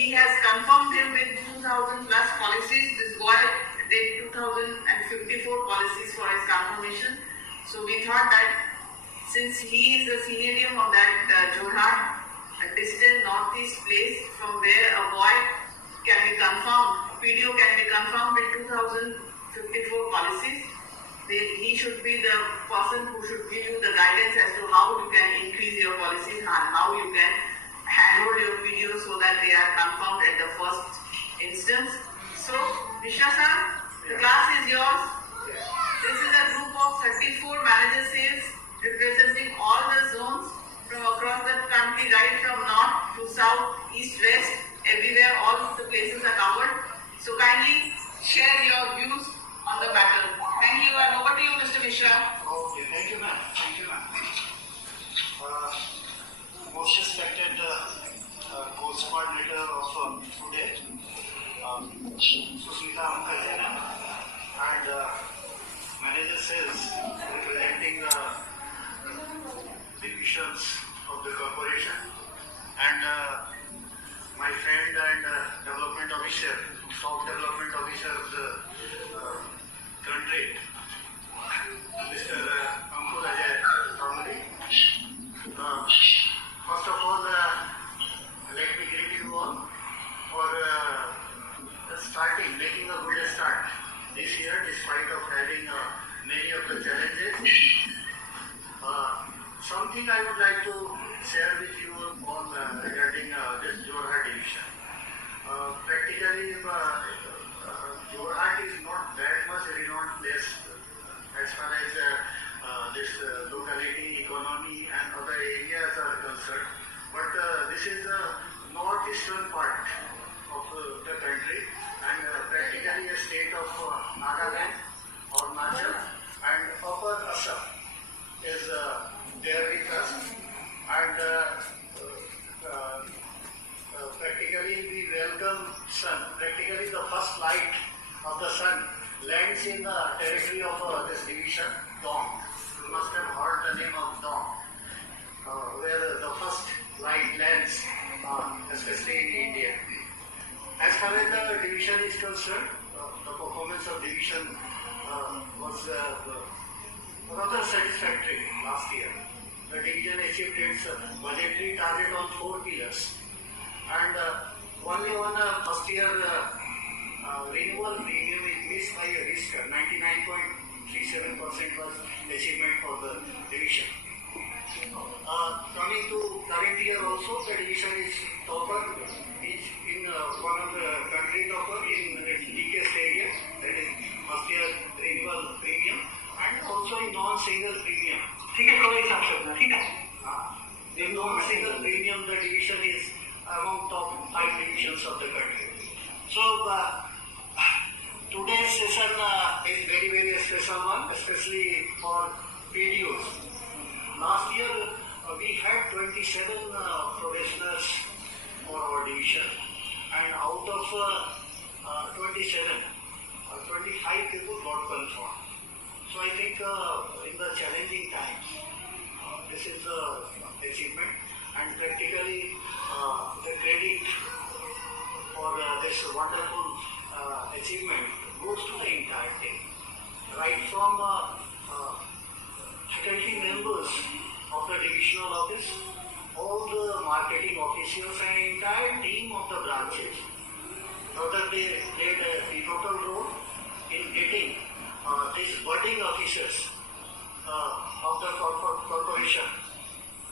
he has confirmed him with 2,000 plus policies. This boy did 2,054 policies for his confirmation. So we thought that since he is the senior of that Jorhat, a distant northeast place from where a boy can be confirmed, PDO can be confirmed with 2,054 policies, he should be the person who should give you the guidance as to how you can increase your policies and how you can handle your PDO so that they are confirmed at the first instance. So, Vishwa sir, the class is yours. This is a group of 34 manager sales representing all the zones from across the country, right from north to south, east, west, everywhere, all the places are covered. So kindly share your views on the matter. Thank you, and over to you, Mr. Mishra. Okay, thank you, ma'am. Thank you, ma'am. Most respected course coordinator of today, Susmita Ankur, and manager sales representing divisions of the corporation, and my friend and development officer, stock development officer of the country, Mr. Ankur, Ajoy, Tamuly. First of all, let me greet you all for making a good start this year, despite of having many of the challenges. Something I would like to share with you on regarding this Jorhat division. Practically, Jorhat is not that much renowned place as far as this locality, economy and other areas are concerned. But this is the northeastern part of the country, and practically a state of Nagaland, Arunachal and Upper Assam is there with us, and practically we welcome sun. Practically the first light of the sun lands in the territory of this division, Dawn. You must have heard the name of Dawn, where the first light lands, especially in India. As far as the division is concerned, the performance of division was rather satisfactory last year. The division achieved its budgetary target on 4 pillars, and only on first year renewal premium increased by a risk 99.37% was achievement for the division. Coming to current year also, the division is topper, is in one of the country topper in the deepest area, that is first year renewal premium, and also in non-single premium. In non-single premium, the division is among top 5 divisions of the country. So today's session is very, very special one, especially for PDOs. Last year we had 27 professionals for our division, and out of 27, 25 people got confirmed. So I think in the challenging times, this is the achievement, and practically the credit for this wonderful achievement goes to the entire team, right from faculty members of the divisional office, all the marketing officers and entire team of the branches. Whether they played a pivotal role in getting these budding officers of the corporation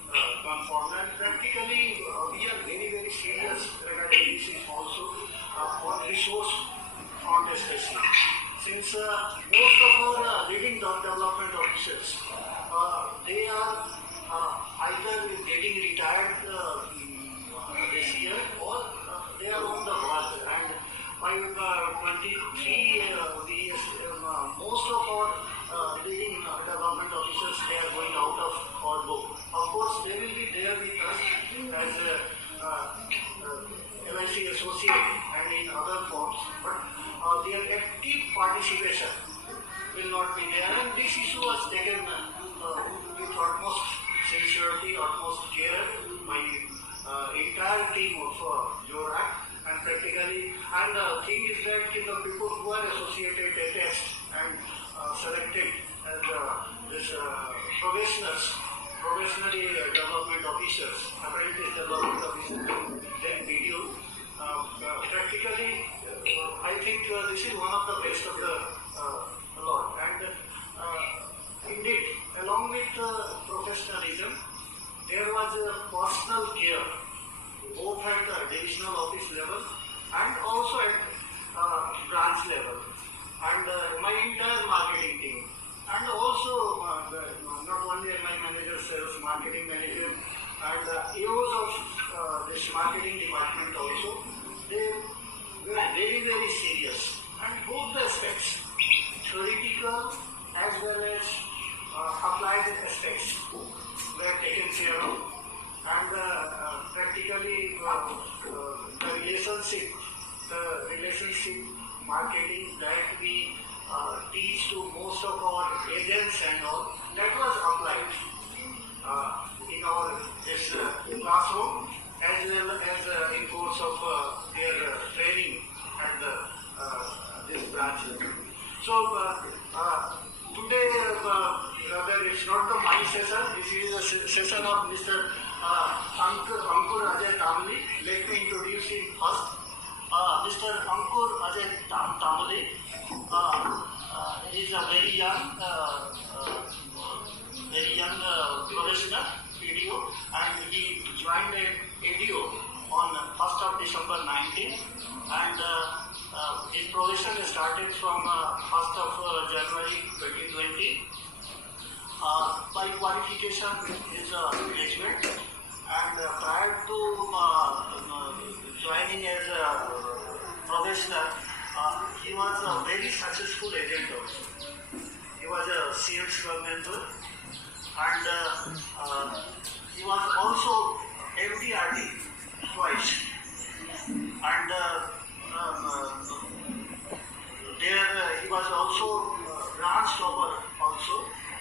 confirmed, and practically we are very, very serious regarding this is also on resource front especially. Since most of our leading development officers, they are either getting retired this year or they are on the work, and by 23 most of our leading development officers, they are going out of our book. Of course, they will be there with us as LIC associate and in other forms, but their active participation will not be there, and this issue was taken with utmost sincerity, utmost care by entire team of Jorhat, practically, and the thing is that the people who are associated, attached and selected as this professionally development officers, apprentice development officers, then video. Practically, I think this is one of the best of the lot. And indeed, along with professionalism, there was a personal care, both at the divisional office level and also at branch level. And my entire marketing team, and also not only my manager, sales, marketing manager, and AOs of this marketing department also, they were very, very serious. And both the aspects, theoretical as well as applied aspects, were taken care of. And practically the relationship marketing that we teach to most of our agents and all, that was applied in our this classroom as well as in course of their training at this branch. So today, rather it's not the my session, this is a session of Mr. Ankur Ajoy Tamuly. Let me introduce him first. Mr. Ankur Ajoy Tamuly is a very young professional PDO, and he joined ADO on 1st of December 19, and his profession started from 1st of January 2020. By qualification is a graduate, and prior to joining as a professional, he was a very successful agent also. He was a sales club member, and he was also MDRD twice, and there he was also branch topper also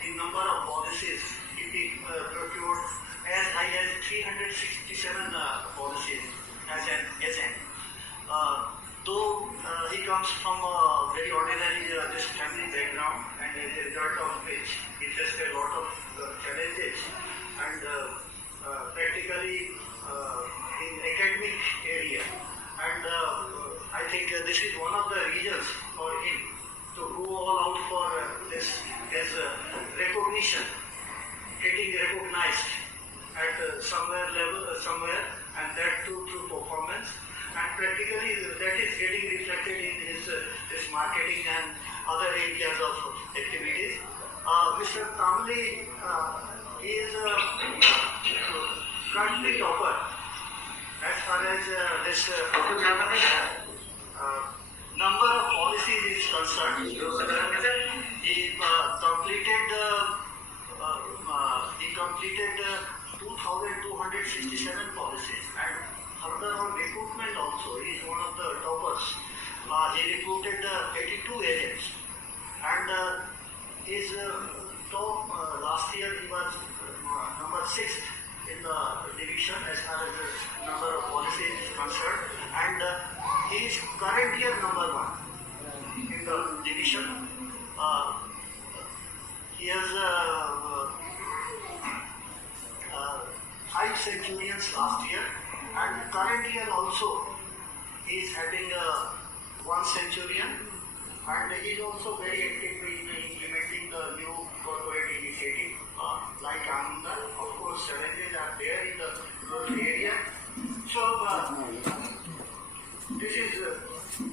in number of policies. He procured as high as 367 policies as an agent. Though he comes from a very ordinary this family background, and as a result of which he faced a lot of challenges, and practically in academic area. And I think this is one of the reasons for him to go all out for this as recognition, getting recognized at somewhere, and that too through performance. And practically that is getting reflected in his this marketing and other areas of activities. Mr. Tamuly is a country topper as far as this number of policies is concerned. He completed 2,267 policies, and further on recruitment also, he is one of the toppers. He recruited 82 agents, and his top last year he was number 6th in the division as far as the number of policies is concerned, and he is current year number 1 in the division. He has 5 centurions last year, and current year also he is having 1 centurion, and he is also very active in implementing the new corporate initiative like Ankur. Of course, challenges are there in the rural area. So this is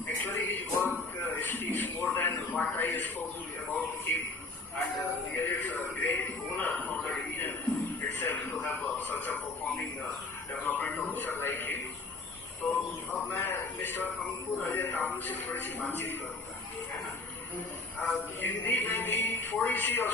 actually his work speaks more than what I spoke about him, and here is a great honor for the division itself to have such a performing development officer like him. तो अब मैं mister अंकुर अजय तामुली से थोड़ी सी बातचीत करूँगा, है ना? हिंदी में भी थोड़ी सी और